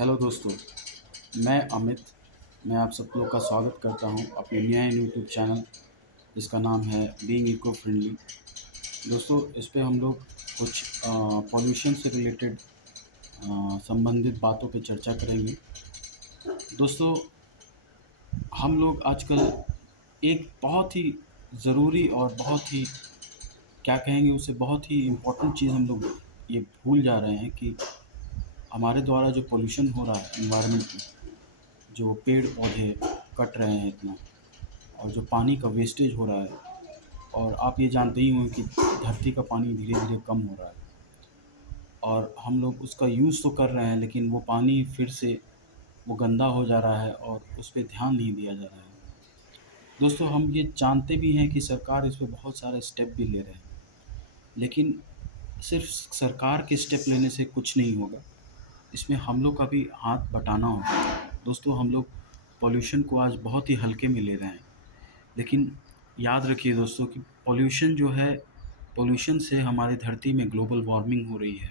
Hello दोस्तों, मैं अमित। मैं आप सब लोग का स्वागत करता हूं अपने नए यूट्यूब चैनल जिसका नाम है बीइंग इको फ्रेंडली। दोस्तों, इस पे हम लोग कुछ पॉल्यूशन से रिलेटेड संबंधित बातों पे चर्चा करेंगे। दोस्तों, हम लोग आजकल एक बहुत ही ज़रूरी और बहुत ही क्या कहेंगे उसे बहुत ही इम्पोर्टेंट चीज़ हम लोग ये भूल जा रहे हैं कि हमारे द्वारा जो पॉल्यूशन हो रहा है एनवायरनमेंट में, जो पेड़ पौधे कट रहे हैं इतना, और जो पानी का वेस्टेज हो रहा है, और आप ये जानते ही होंगे कि धरती का पानी धीरे धीरे कम हो रहा है और हम लोग उसका यूज़ तो कर रहे हैं, लेकिन वो पानी फिर से वो गंदा हो जा रहा है और उस पे ध्यान नहीं दिया जा रहा है। दोस्तों, हम ये जानते भी हैं कि सरकार इस पे बहुत सारे स्टेप भी ले रहे हैं, लेकिन सिर्फ सरकार के स्टेप लेने से कुछ नहीं होगा। इसमें हम लोग का भी हाथ बटाना होगा। दोस्तों, हम लोग पॉल्यूशन को आज बहुत ही हल्के में ले रहे हैं, लेकिन याद रखिए दोस्तों कि पॉल्यूशन से हमारी धरती में ग्लोबल वार्मिंग हो रही है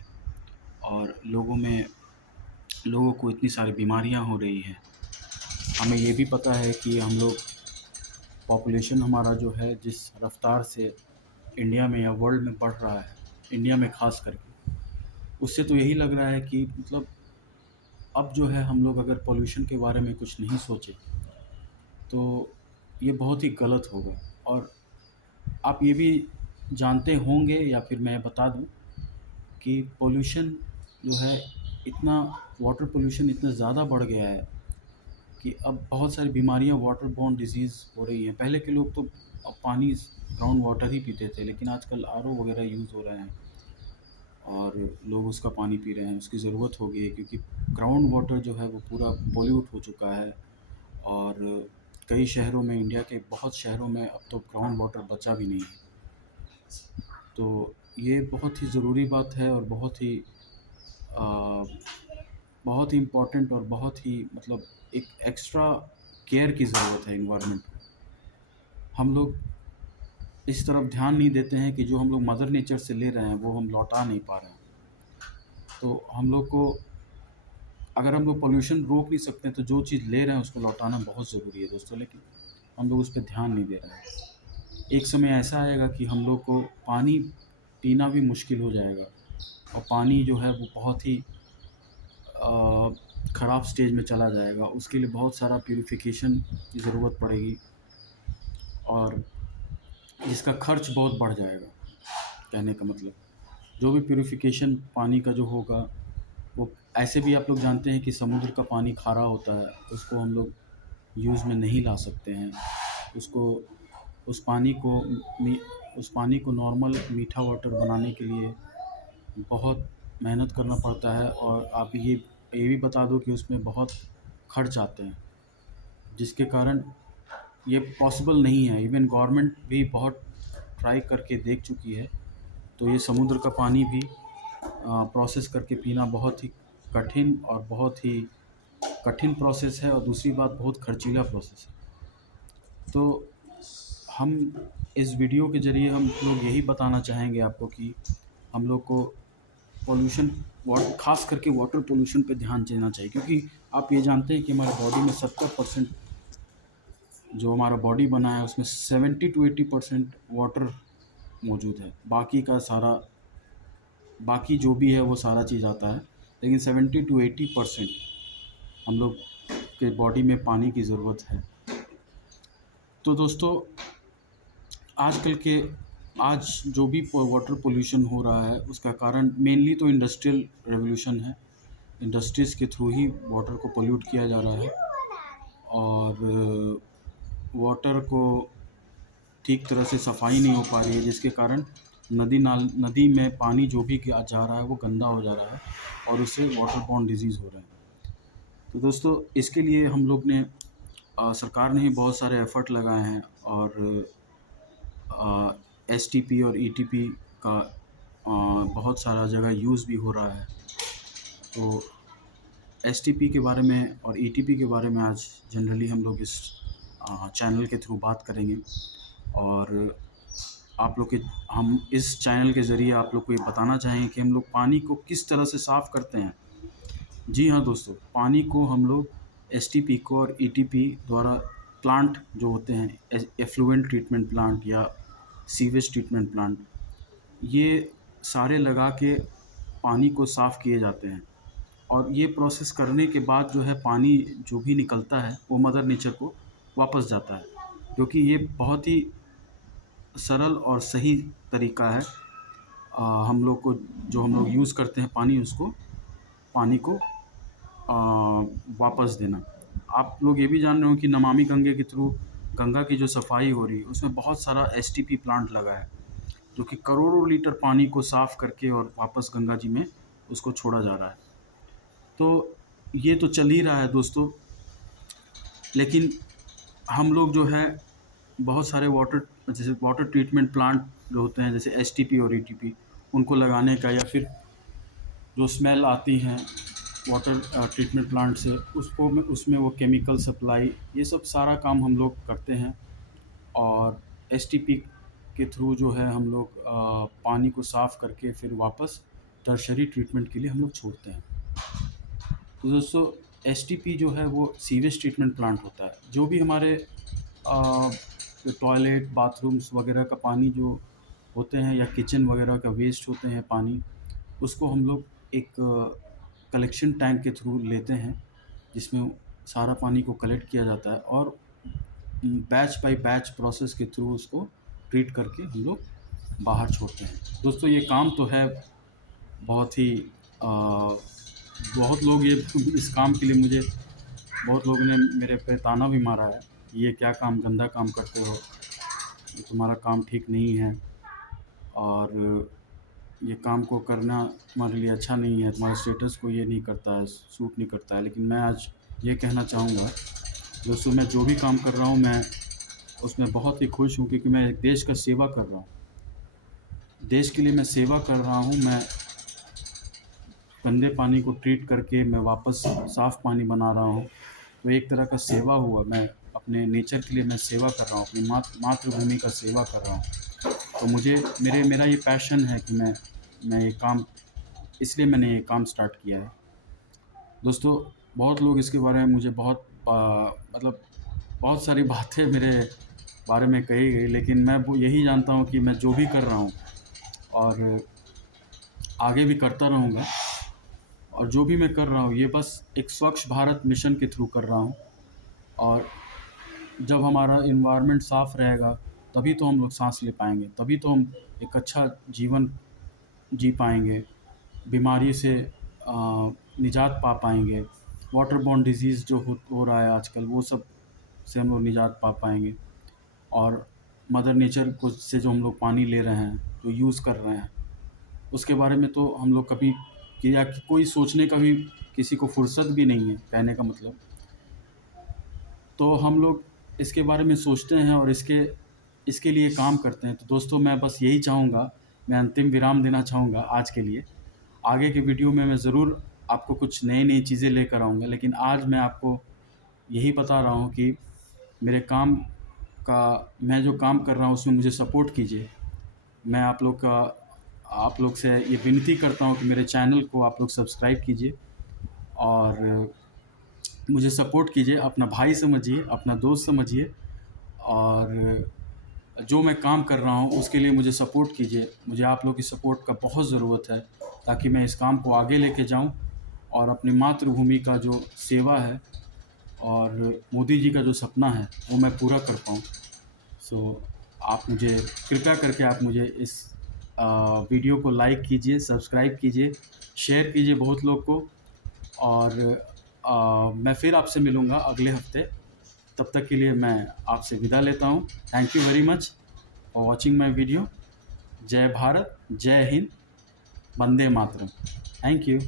और लोगों को इतनी सारी बीमारियां हो रही हैं। हमें ये भी पता है कि हम लोग पॉपुलेशन हमारा जो है जिस रफ़्तार से इंडिया में या वर्ल्ड में बढ़ रहा है, इंडिया में ख़ास करके, उससे तो यही लग रहा है कि मतलब अब जो है हम लोग अगर पॉल्यूशन के बारे में कुछ नहीं सोचे तो ये बहुत ही गलत होगा। और आप ये भी जानते होंगे या फिर मैं बता दूं कि पॉल्यूशन जो है इतना वाटर पॉल्यूशन इतना ज़्यादा बढ़ गया है कि अब बहुत सारी बीमारियां वाटर बोर्न डिजीज़ हो रही हैं। पहले के लोग तो अब पानी ग्राउंड वाटर ही पीते थे, लेकिन आजकल आरओ वगैरह यूज़ हो रहे हैं और लोग उसका पानी पी रहे हैं। उसकी ज़रूरत हो गई है क्योंकि ग्राउंड वाटर जो है वो पूरा पॉल्यूट हो चुका है और कई शहरों में, इंडिया के बहुत शहरों में अब तो ग्राउंड वाटर बचा भी नहीं है। तो ये बहुत ही ज़रूरी बात है और अ, बहुत ही इम्पोर्टेंट और बहुत ही मतलब एक एक्स्ट्रा केयर की ज़रूरत है एनवायरनमेंट को। हम लोग इस तरफ ध्यान नहीं देते हैं कि जो हम लोग मदर नेचर से ले रहे हैं वो हम लौटा नहीं पा रहे हैं। तो हम लोग को, अगर हम लोग पॉल्यूशन रोक नहीं सकते हैं तो जो चीज़ ले रहे हैं उसको लौटाना बहुत ज़रूरी है दोस्तों, लेकिन हम लोग उस पे ध्यान नहीं दे रहे हैं। एक समय ऐसा आएगा कि हम लोग को पानी पीना भी मुश्किल हो जाएगा और पानी जो है वो बहुत ही ख़राब स्टेज में चला जाएगा। उसके लिए बहुत सारा प्यूरिफिकेशन की ज़रूरत पड़ेगी और जिसका खर्च बहुत बढ़ जाएगा। कहने का मतलब, जो भी प्यूरिफिकेशन पानी का जो होगा वो, ऐसे भी आप लोग जानते हैं कि समुद्र का पानी खारा होता है, उसको हम लोग यूज़ में नहीं ला सकते हैं। उसको उस पानी को मी उस पानी को नॉर्मल मीठा वाटर बनाने के लिए बहुत मेहनत करना पड़ता है और आप ये भी बता दो कि उसमें बहुत खर्च आते हैं, जिसके कारण ये पॉसिबल नहीं है। इवन गवर्नमेंट भी बहुत ट्राई करके देख चुकी है। तो ये समुद्र का पानी भी प्रोसेस करके पीना बहुत ही कठिन और बहुत ही कठिन प्रोसेस है और दूसरी बात बहुत खर्चीला प्रोसेस है। तो हम इस वीडियो के ज़रिए हम लोग यही बताना चाहेंगे आपको कि हम लोग को पॉल्यूशन, ख़ास करके वाटर पॉल्यूशन पे ध्यान देना चाहिए, क्योंकि आप ये जानते हैं कि हमारे बॉडी में 70% जो हमारा बॉडी बना है उसमें 70 to 80% वाटर मौजूद है। बाकी जो भी है वो सारा चीज़ आता है, लेकिन 70 to 80% हम लोग के बॉडी में पानी की ज़रूरत है। तो दोस्तों, आजकल के आज जो भी वाटर पोल्यूशन हो रहा है उसका कारण मेनली तो इंडस्ट्रियल रेवोल्यूशन है। इंडस्ट्रीज़ के थ्रू ही वाटर को पोल्यूट किया जा रहा है और वाटर को ठीक तरह से सफाई नहीं हो पा रही है, जिसके कारण नदी में पानी जो भी जा रहा है वो गंदा हो जा रहा है और उससे वाटर बॉर्न डिजीज़ हो रहे हैं। तो दोस्तों, इसके लिए हम लोग ने सरकार ने ही बहुत सारे एफ़र्ट लगाए हैं और एसटीपी और ईटीपी का बहुत सारा जगह यूज़ भी हो रहा है। तो एसटीपी के बारे में और ईटीपी के बारे में आज जनरली हम लोग इस चैनल के थ्रू बात करेंगे और हम इस चैनल के ज़रिए आप लोग को ये बताना चाहेंगे कि हम लोग पानी को किस तरह से साफ़ करते हैं। जी हाँ दोस्तों, पानी को हम लोग एसटीपी को और ईटीपी द्वारा प्लांट जो होते हैं एफ्लुएंट ट्रीटमेंट प्लांट या सीवेज ट्रीटमेंट प्लांट, ये सारे लगा के पानी को साफ़ किए जाते हैं। और ये प्रोसेस करने के बाद जो है पानी जो भी निकलता है वो मदर नेचर को वापस जाता है, क्योंकि ये बहुत ही सरल और सही तरीका है हम लोग को, जो हम लोग यूज़ करते हैं पानी, उसको पानी को वापस देना। आप लोग ये भी जान रहे हो कि नमामि गंगे के थ्रू गंगा की जो सफाई हो रही है उसमें बहुत सारा एसटीपी प्लांट लगा है, जो कि करोड़ों लीटर पानी को साफ़ करके और वापस गंगा जी में उसको छोड़ा जा रहा है। तो ये तो चल ही रहा है दोस्तों, लेकिन हम लोग जो है बहुत सारे वाटर ट्रीटमेंट प्लांट जो होते हैं जैसे एसटीपी और ईटीपी, उनको लगाने का, या फिर जो स्मेल आती हैं वाटर ट्रीटमेंट प्लांट से उसको उसमें वो केमिकल सप्लाई, ये सब सारा काम हम लोग करते हैं। और एसटीपी के थ्रू जो है हम लोग पानी को साफ़ करके फिर वापस टर्शरी ट्रीटमेंट के लिए हम लोग छोड़ते हैं। तो दोस्तों, एसटीपी जो है वो सीवेज ट्रीटमेंट प्लांट होता है। जो भी हमारे टॉयलेट, बाथरूम्स वगैरह का पानी जो होते हैं या किचन वगैरह का वेस्ट होते हैं पानी, उसको हम लोग एक कलेक्शन टैंक के थ्रू लेते हैं, जिसमें सारा पानी को कलेक्ट किया जाता है और बैच बाय बैच प्रोसेस के थ्रू उसको ट्रीट करके हम लोग बाहर छोड़ते हैं। दोस्तों, ये काम तो है बहुत ही बहुत लोग ये इस काम के लिए मुझे, बहुत लोगों ने मेरे पे ताना भी मारा है, ये क्या काम, गंदा काम करते हो, ये तुम्हारा काम ठीक नहीं है और ये काम को करना तुम्हारे लिए अच्छा नहीं है, तुम्हारे स्टेटस को ये नहीं करता है, सूट नहीं करता है। लेकिन मैं आज ये कहना चाहूँगा दोस्तों, मैं जो भी काम कर रहा हूँ मैं उसमें बहुत ही खुश हूँ, क्योंकि मैं एक देश का सेवा कर रहा हूँ। देश के लिए मैं सेवा कर रहा हूँ। मैं गंदे पानी को ट्रीट करके मैं वापस साफ़ पानी बना रहा हूँ, तो एक तरह का सेवा हुआ। मैं अपने नेचर के लिए मैं सेवा कर रहा हूँ, अपनी मातृभूमि का सेवा कर रहा हूँ। तो मुझे मेरा ये पैशन है कि मैं ये काम, इसलिए मैंने ये काम स्टार्ट किया है। दोस्तों, बहुत लोग इसके बारे में मुझे बहुत मतलब बहुत सारी बातें मेरे बारे में कही गई, लेकिन मैं वो यही जानता हूँ कि मैं जो भी कर रहा हूँ और आगे भी करता रहूँगा, और जो भी मैं कर रहा हूँ ये बस एक स्वच्छ भारत मिशन के थ्रू कर रहा हूँ। और जब हमारा इन्वायरमेंट साफ़ रहेगा तभी तो हम लोग सांस ले पाएंगे, तभी तो हम एक अच्छा जीवन जी पाएंगे, बीमारी से निजात पा पाएंगे। वाटर बॉर्न डिजीज़ जो हो रहा है आजकल, वो सब से हम लोग निजात पा पाएंगे। और मदर नेचर को से जो हम लोग पानी ले रहे हैं, जो यूज़ कर रहे हैं, उसके बारे में तो हम लोग कभी या कोई सोचने का भी किसी को फुर्सत भी नहीं है, कहने का मतलब। तो हम लोग इसके बारे में सोचते हैं और इसके लिए काम करते हैं। तो दोस्तों, मैं बस यही चाहूँगा, मैं अंतिम विराम देना चाहूँगा आज के लिए। आगे के वीडियो में मैं ज़रूर आपको कुछ नई चीज़ें लेकर आऊँगा, लेकिन आज मैं आपको यही बता रहा हूँ कि मेरे काम का, मैं जो काम कर रहा हूँ उसमें मुझे सपोर्ट कीजिए। मैं आप लोग से ये विनती करता हूँ कि मेरे चैनल को आप लोग सब्सक्राइब कीजिए और मुझे सपोर्ट कीजिए, अपना भाई समझिए, अपना दोस्त समझिए, और जो मैं काम कर रहा हूँ उसके लिए मुझे सपोर्ट कीजिए। मुझे आप लोग की सपोर्ट का बहुत ज़रूरत है, ताकि मैं इस काम को आगे लेके जाऊँ और अपनी मातृभूमि का जो सेवा है और मोदी जी का जो सपना है वो मैं पूरा कर पाऊँ। सो आप मुझे कृपया करके आप मुझे इस वीडियो को लाइक कीजिए, सब्सक्राइब कीजिए, शेयर कीजिए बहुत लोग को। और मैं फिर आपसे मिलूँगा अगले हफ्ते। तब तक के लिए मैं आपसे विदा लेता हूँ। Thank you very much for watching my video. जय भारत, जय हिंद, वंदे मातरम। Thank you.